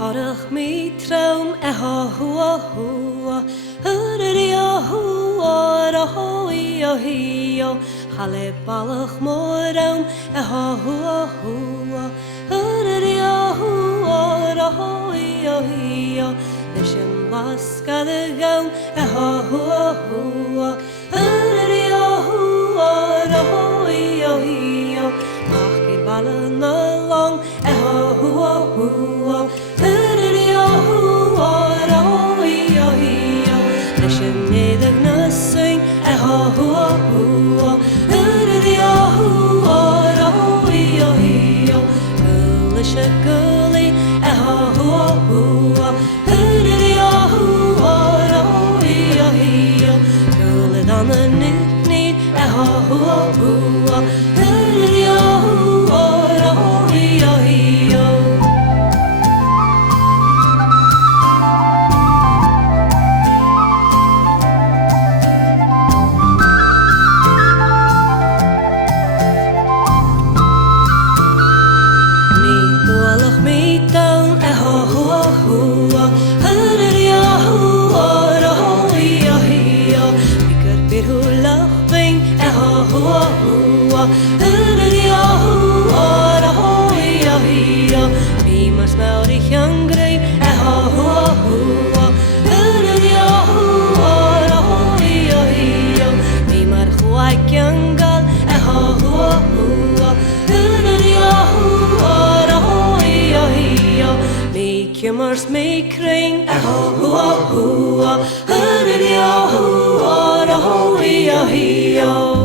Harach mi traum hua hua Hurria hua Rahoia hio Hale balach moraum hua hua Hurria hua Rahoia hio Nishim waska de gaum hua hua Hurria hua Rahoia hio Machir balan along hua hua Hurria hua Rahoia hio Nishim nedig nussing hua hua Hurria hua Rahoia hio Gulisha guli hua hua Hurria hua Rahoia hio Gulid on the need hua hua Hurria hua Rahoia hio Hua hua, hurria hua, Rahoia hio. Vi mas meldig hungry, hua hua, hurria hua, Rahoia hio. Vi mar huai jungle, hua hua, hurria hua, Rahoia hio. Mi kumars mi kring, hua hua, hurria hua, Rahoia hio.